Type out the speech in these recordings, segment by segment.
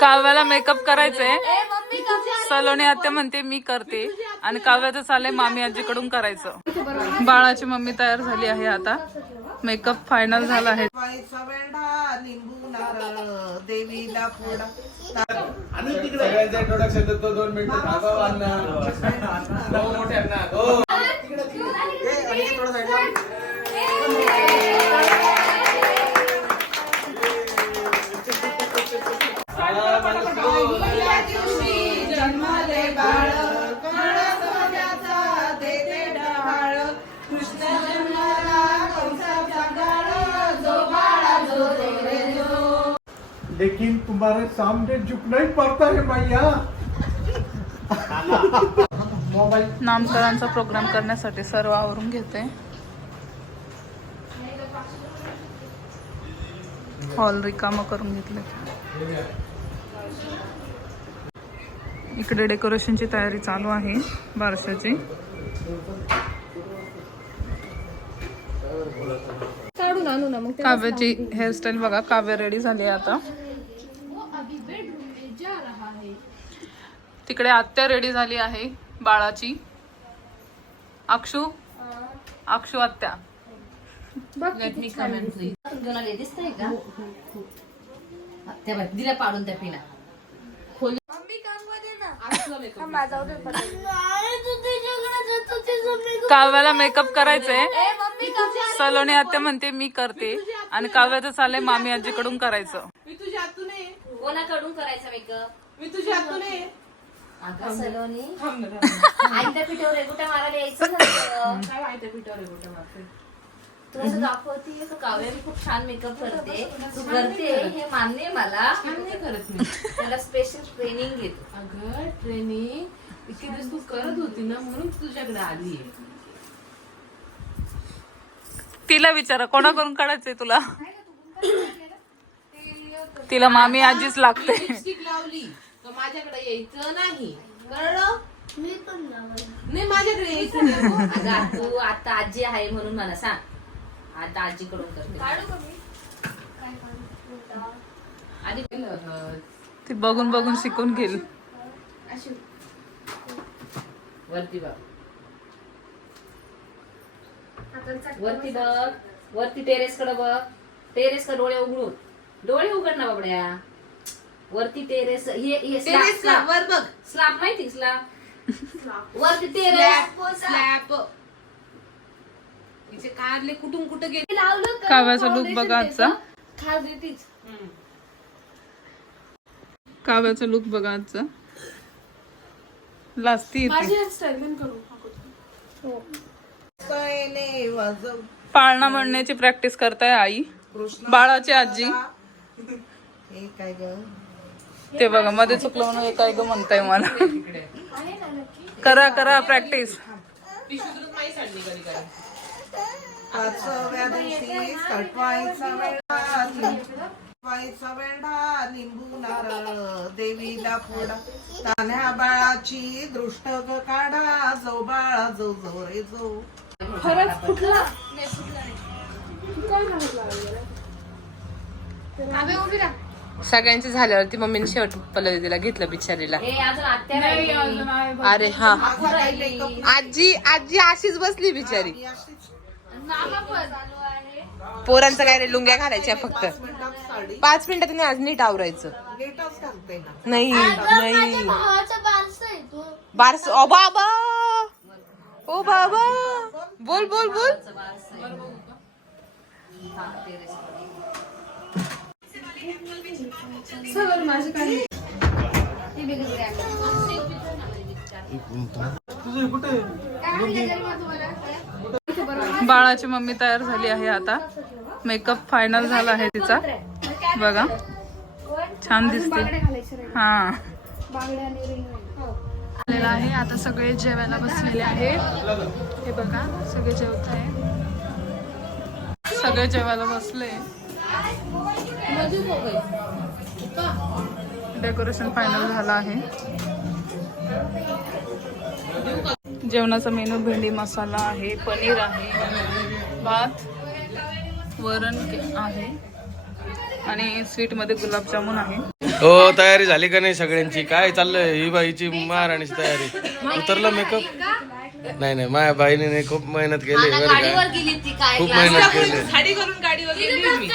काव्याला makeup करायचंय. सलोनी आत्या म्हणते मी करते. आणि काव्याचं चाललंय मामी आजीकडून करायचं. बाळाची मम्मी तयार झाली आहे आता. मेकअप फायनल झाला आहे. पायचा जन्माले बाळ कळत माझ्याचा देते डहाळ कृष्ण जन्माला कंसाचा जो बाळा जो रे जो लेकिन तुम्हारे सामने झुक नहीं पड़ता है भैया नामकरांचा प्रोग्राम करण्यासाठी सर्व आवरून घेते. हॉल रिकामा करून घेतले इकडे डेकोरेशनची तयारी चालू आहे बारशाची. काव्याची हेअरस्टाईल बघा काव्य रेडी झाली आहे आता. तिकडे आत्या रेडी झाली आहे बाळाची. अक्षू? अक्षू आत्या. दिसतंय का? त्या बघ, दिल्या पाडून त्या पिना. काव्याला मेकअप करायचंय. सलोनी आत्या म्हणते मी करते. आणि काव्याचं चाललंय मामी आजीकडून करायचं. कोणाकडून करायचा मेकअप मी तुझ्या हातून आहे. अगं सलोनी. आयत्या पिठावर रेगुट्या मारायला यायचं नसतं. तू असं दाखवते का काव्या मी खूप छान मेकअप करते. तू करते हे मान्य आहे मला. करत मी. त्याला स्पेशल ट्रेनिंग घेतो. अगं ट्रेनिंग इतके दिवस तू करत होती ना म्हणून तुझ्याकडे आली तिला विचारा कोणाकडून काढायचंय तुला? तिला मामी आजीच लागते. लिपस्टिक लावली तर माझ्याकडे यायचं नाही. कळलं? नाही माझ्याकडे यायचं नाही. हो. अगं तू आता आजी आहे म्हणून मला सांग. आता आजीकडून करते. आधी ती बघून बघून शिकून घेईल वरती बघ. वरती बघ. वरती टेरेस कडे बघ. टेरेस कडे डोळे उघडून. डोळे उघड ना बाबड्या. वरती टेरेस हे स्लॅब वर बघ. स्लॅब माहिती स्लॅब वरती टेरेस. स्लॅब हिचे कारले कुठून कुठं गेले? काव्याचा लुक बघा आजचा. काव्याचा लुक बघा आजचा. कैने वाजव. पाळणा म्हणण्याची प्रॅक्टिस करताय आई. बाळाची आजी. हे काय ग? ते बघा मध्ये चुकलं म्हणून हे काय ग म्हणताय मला. करा करा प्रॅक्टिस पाचव्या दिवशी सटवायचा वेळा वेळा लिंबू नारळ देवीला फोडा तान्ह्या बाळाची दृष्ट ग काढा जो बाळा जो जो रे जो सगळ्यांचे झाल्यावरती मम्मीने शेवट पल्लवी तिला घेतलं बिचारीला. हे. अरे हा. आजी आजी अशीच बसली बिचारी. पोरांचं काय रे लुंग्या घालायच्या फक्त. मिनिटात साडी. पाच मिनिटात नाही आज नीट आवरायचं. नाही नाही. बारस ओ बाबा! ओ बाबा! बोल बोल बोल. वर. बाळाची मम्मी तयार झाली आहे आता. मेकअप फायनल झाला आहे तिचा. बघा. छान दिसते. हा. आलेला आहे. आता सगळे जेवायला बसलेले आहेत. हे बघा सगळे जेवत आहे सगळे जेवायला बसले. डेकोरेशन फायनल झालं आहे. जेवणाचा मेनू भेंडी मसाला आहे पनीर आहे भात वरण के- आहे आणि स्वीटमध्ये गुलाबजामुन आहे. हो तयारी झाली का नाही सगळ्यांची? काय चाललंय? ही बाईची महाराणीची तयारी. उतरला मेकअप नाही नाही माझ्या बाईने खूप मेहनत केली बरं गाडीवर का गेली ती काय? खूप मेहनत केली साडी करून गाडीवर गेली मी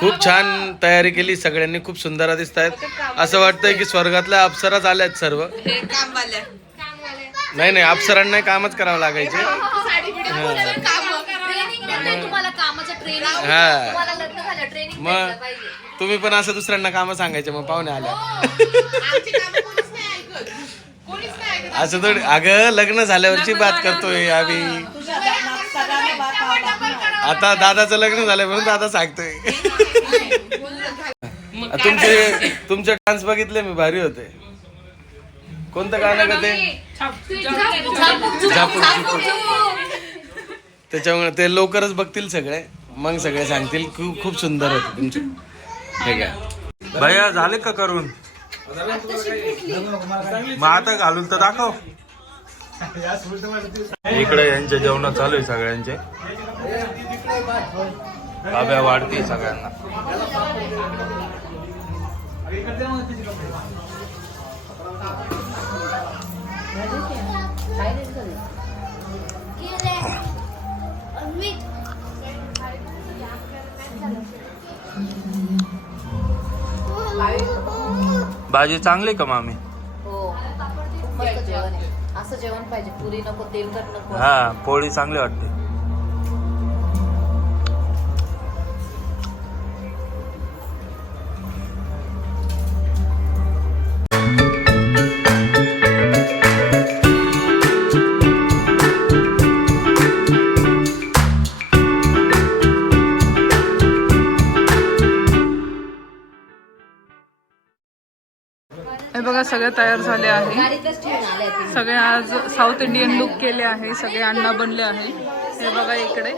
खूप छान तयारी केली सगळ्यांनी खूप सुंदर दिसत आहेत असं वाटतंय की स्वर्गातल्या अप्सराच आल्यात सर्व. हे कामवाल्या. नाही नाही अप्सरांना कामच करावं लागायचे. ट्रेनिंग तुम्हाला कामाचं ट्रेनिंग हा. तुम्हाला लग्न झालं ट्रेनिंग मग तुम्ही पण असं दुसऱ्यांना कामं सांगायचे मग पाहुणे आल्या. असं थोडी अगं लग्न झाल्यावरची बात करतोय आम्ही. तुझ्या लग्नात सगळ्यांनी बाता आता दादाचं लग्न झालंय म्हणून दादा सांगतोय. तुमचे तुमचे डान्स बघितले मी भारी होते. कोणतं गाणं का ते? झापूक झुपूक त्याच्यामुळे ते लवकरच बघतील सगळे. मग सगळे सांगतील. खूप खूप सुंदर होते तुमचे. ठीक आहे भैया झाले का करून? मग आता घालून तर दाखव. इकडे यांचे जेवण चालू आहे सगळ्यांचे. आब्या वाढते सगळ्यांना. भाजी चांगली का मामी? हो. खूप मस्त जेवण आहे. असं जेवण पाहिजे. पुरी नको तेलकट नको. हा पोळी चांगली वाटते. सगळे तयार झाले आहे. सगळे आज साऊथ इंडियन लुक केले आहे. सगळे अण्णा बनले आहे. हे बघा इकडे.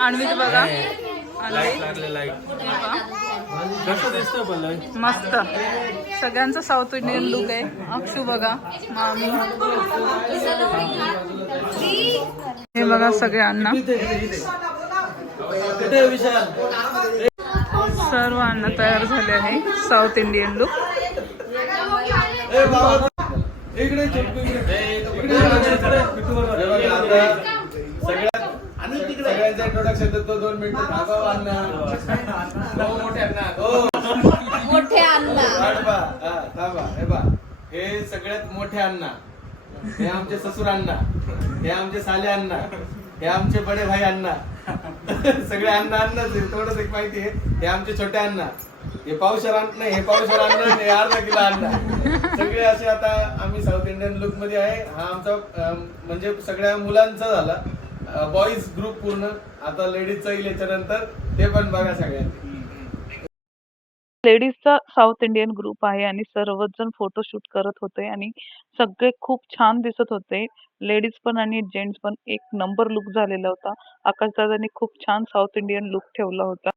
आणवीत बघा. मस्त. सगळ्यांचा साऊथ इंडियन लुक आहे. अक्षू बघा. मामी. हे बघा सगळे अण्णा. सर्व अण्णा तयार झाले आहे. साऊथ इंडियन लुक सगळ्यांचं इंट्रोडक्शन देतो दोन मिनिटं अण्णा. हो, मोठे अण्णा. हो. मोठे अण्णा. थांबा हा, हे बा हे सगळ्यात मोठे अण्णा. हे आमचे ससुर अण्णा. हे आमचे साले अण्णा. हे आमचे बडे भाई अण्णा. सगळे अण्णा अण्णाच थोडंच एक माहिती आहे. हे आमचे छोटे अण्णा. हे पावशर नाही हे पावशर अण्णा हे अर्धा किलो अण्णा सगळे असे आता आम्ही साऊथ इंडियन लुकमध्ये आहे. हा आमचा म्हणजे सगळ्या मुलांचा झाला. बॉईज ग्रुप पूर्ण. आता लेडीजचा येईल याच्यानंतर ते पण बघा सगळ्यांनी. लेडीजचा साऊथ इंडियन ग्रुप आहे आणि सर्वच जण फोटोशूट करत होते आणि सगळे खूप छान दिसत होते. लेडीज पण आणि जेंट्स पण एक नंबर लुक झालेला होता. आकाशदादांनी खूप छान साऊथ इंडियन लुक ठेवला होता.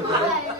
अक्षु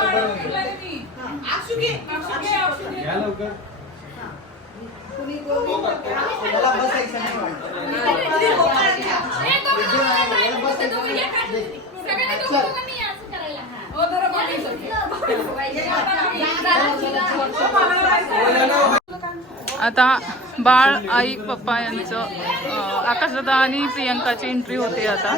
या लवकर. मला बसायचं नाही वाटत. आता बाळ आई पप्पा यांचं आकाशदादा आणि प्रियंकाची एंट्री होते आता.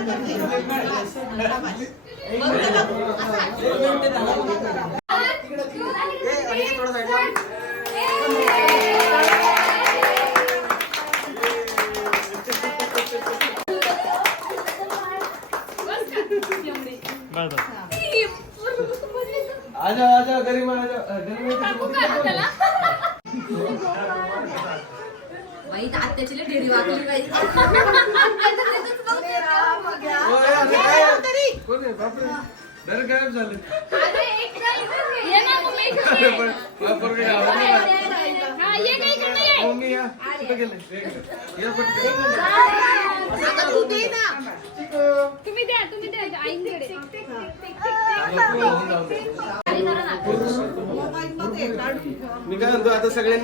आ जाओ आ जाओ गरीब आ जाओ गरीब बाई आत्याची ढेरी वाकली बाई. कोण आहे? बापरे. डायरेक्ट गायब झाले. अरे पण बापर काही आवाज मी काय म्हणतो आता सगळ्यांनी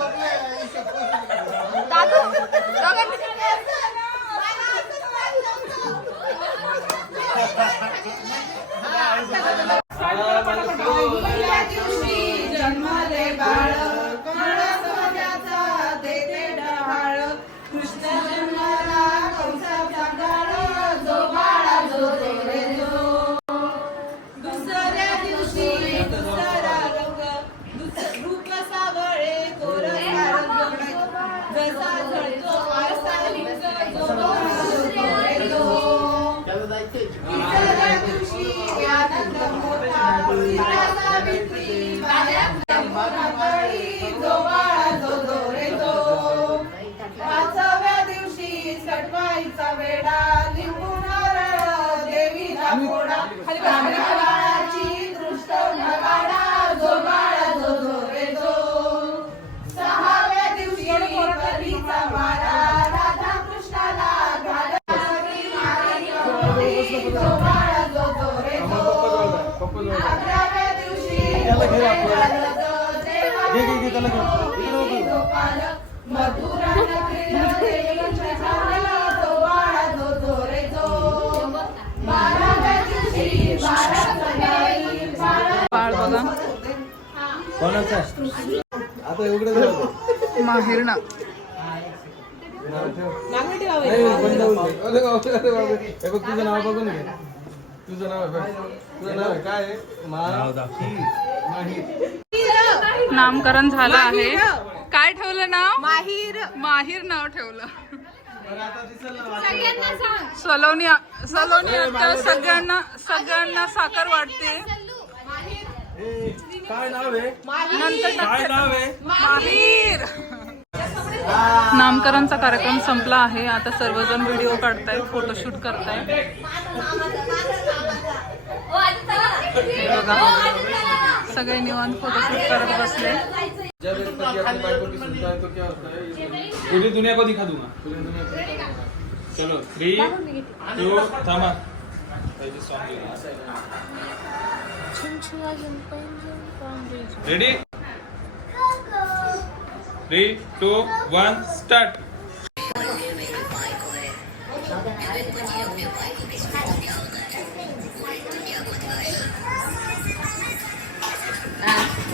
बाळ बघा. कोणाचा? आता एवढं झालं. हे तुझं नाव बघून घे तुझं नाव. तुझं नाव काय आहे? माहीर. माहीर नामकरण झालं आहे काय ठेवलं नाव? माहीर. माहीर नाव ठेवलं. सलोनी सलोनी आता सगळ्यांना सगळ्यांना साखर वाटते काय नाव आहे? नंतर काय नाव आहे? माहीर. नामकरणचा कार्यक्रम संपला आहे. आता सर्वजण व्हिडिओ काढताय फोटोशूट करताय बघा सगळे निवांत फोटोशूट करत बसले. पूरी दुनिया को दिखा दूंगा पूरी दुनिया को चलो थ्री टू थांबा. Ready three two one start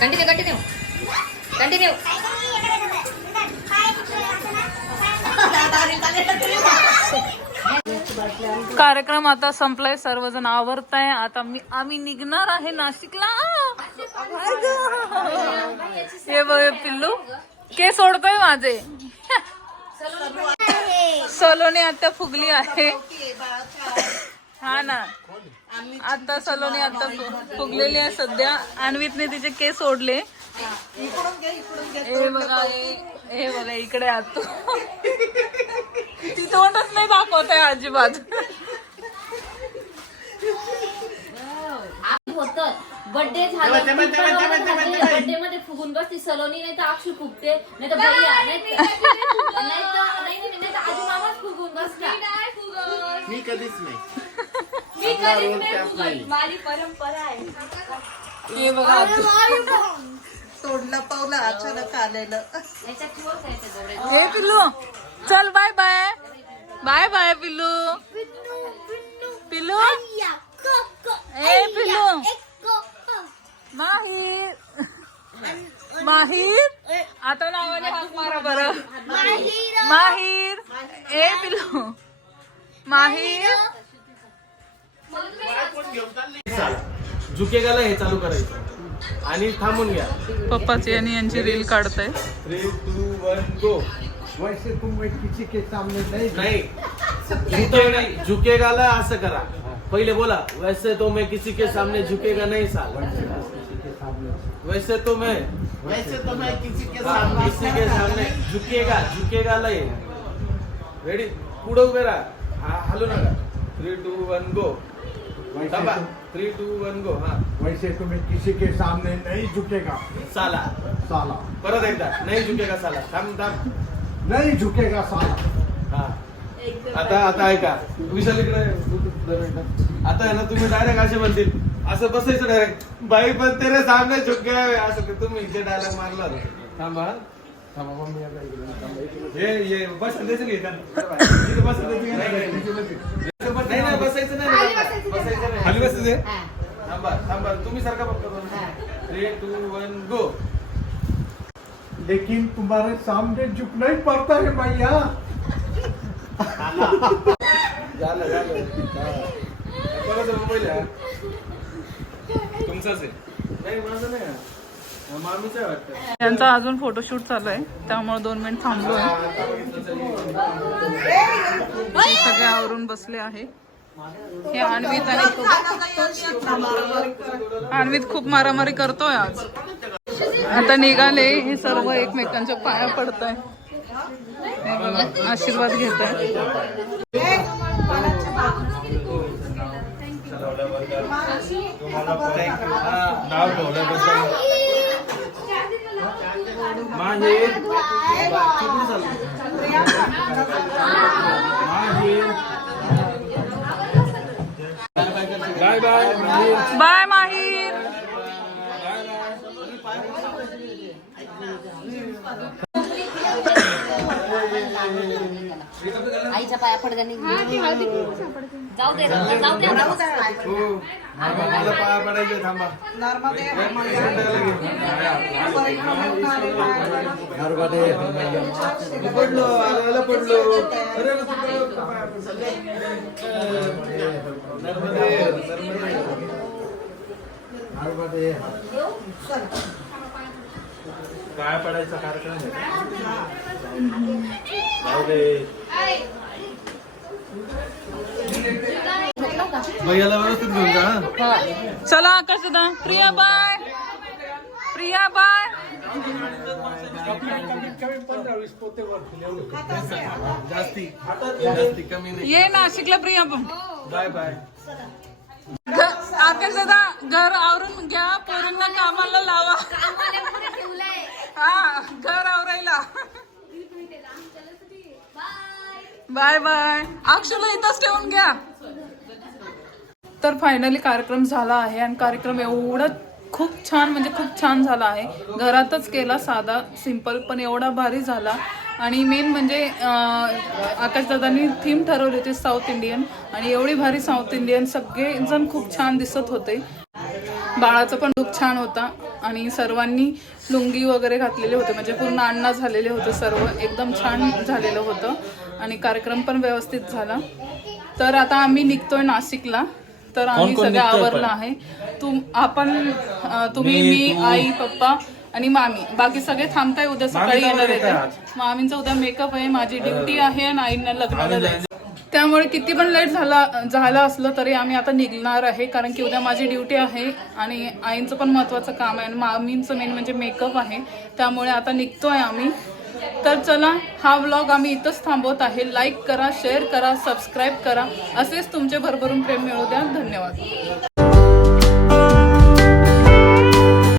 continue continue continue कार्यक्रम आता संपलाय सर्वजण आवरताय. आता मी आम्ही निघणार आहे नाशिकला? हे हे पिल्लू. के सोडतोय माझे. सलोनी आता फुगली आहे. हा ना. आता सलोनी आता फुगलेली आहे सध्या. अन्वितने तिचे केस सोडले हे बघा हे- हे बघा इकडे आतो. ती तोंडच नाही दाखवत आहे अजिबात. होत. बर्थडे झाला बर्थडे मध्ये फुगून बसती सलोनी नाही तर अक्षू फुगते नाही तर बढिया नाही तर नाही तर- नाही नाही नाही तर आजी मामाच फुगून बसला. मी कधीच नाही. मी कधीच नाही फुगत. माझी परंपरा आहे. हे बघा. तोडलं पावलं अचानक आलेलं. याच्यात किंवा? हे पिल्लू चल बाय बाय बाय बाय पिल्लू. पिल्लू? ए पिल्लू. माहीर माहीर आता नावाने हाक मारा बरं. माहीर. ए पिल्लू. माहीर. झुकेगाला हे चालू करायचं. आणि थांबून घ्या. पप्पाची आणि यांची रील काढताय. थ्री टू वन गो वैसे तुम किसी के सामने नहीं। नाही. झुकेगा झुकेगाला असं करा. पहिले बोला वैसे तो मैं किसी के सामने झुकेगा नहीं साल। वैसे तो मैं वैसे तो मैं किसी के हाँ, सामने किसी के सामने झुकेगा झुकेगा लय रेडी पुढे उभे राहा हा हलू नका थ्री टू वन गो वैसे थ्री टू वन गो हा। वैसे तुम्हें किसी के सामने नहीं झुकेगा। साला। साला। परत एकदा। नाही झुकेगा साला। थांब थांब। नहीं झुकेगा साला। हा। आता आता ऐका. विशाल इकडे. आता आहे ना तुम्ही डायरेक्ट असे म्हणतील. असं बसायचं डायरेक्ट बाई पण तेरे सामने झुके असं ते तुम्ही जे डायलॉग मारला. थांबा थांबा मम्मी आता इकडे. हे ये बस नाही? इकडे बस. नाही, बसायचं नाही ना. बसायचं नाही. खाली ते? थांबा थांबा. तुम्ही सारखा फक्त थ्री टू वन गो लेकिन तुम्हारे सामने झुकना ही पड़ता है भैया। झालं झालं तुमचाच आहे नाही नाही अजून फोटोशूट चालू आहे. त्यामुळे दोन मिनिट आहे सगळे आवरून बसले आहे. हे अन्वित आणि अन्वित खूप मारामारी करतोय आज. आता निघाले हे सर्व एकमेकांच्या पाया पडत आहे आशीर्वाद घेत आहे. Bye bye bye Mahir. आईच्या पाया पडत्या जाऊ दे जाऊ दे हो पाया पडायचे थांबा. पडलो आला पडलो. नर्मदे पाया पडायचा कार्यक्रम भैयाला व्यवस्थित घेऊन जा हा. चला आकाश दादा प्रिया बाय. प्रिया बाय. जास्ती. जास्ती कमी नाही. ये नाशिकला प्रिया पण. Bye bye. आकाश दादा घर आवरून घ्या. पोरींना कामाला लावा. हा घर बाय बाय. अक्षला इथंच ठेवून घ्या. तर फायनली कार्यक्रम झाला आहे आणि कार्यक्रम एवढा खूप छान म्हणजे खूप छान झाला आहे. घरातच केला साधा सिंपल पण एवढा भारी झाला. आणि मेन म्हणजे आकाशदादांनी थीम ठरवली होती साऊथ इंडियन आणि एवढी भारी साऊथ इंडियन सगळेजण खूप छान दिसत होते. बाळाचा पण लुक छान होता. आणि सर्वांनी लुंगी वगैरे घातलेले होते. म्हणजे पूर्ण अण्णा झालेले होते सर्व. एकदम छान झालेलं होतं. आणि कार्यक्रम पण व्यवस्थित झाला. तर आता आम्ही निघतोय नाशिकला. तर आम्ही सगळं आवरलं आहे. तुम आपण तुम्ही मी आई पप्पा आणि मामी. बाकी सगळे थांबताय उद्या सकाळी येणार आहेत. मामींचा उद्या मेकअप आहे माझी ड्युटी आहे आणि आईंना लग्नाला जायचं त्यामुळे किती पण लेट झाला झालं असलं तरी आम्ही आता निघणार आहे कारण की उद्या माझी ड्युटी आहे आणि आईंचं पण महत्त्वाचं काम आहे आणि मामींचं मेन म्हणजे मेकअप आहे. त्यामुळे आता निघतोय आम्ही. तर चला हा व्लॉग आम्ही इथंच थांबवत आहे. लाईक करा शेअर करा सबस्क्राईब करा. असेच तुमचे भरभरून प्रेम मिळू द्या. धन्यवाद.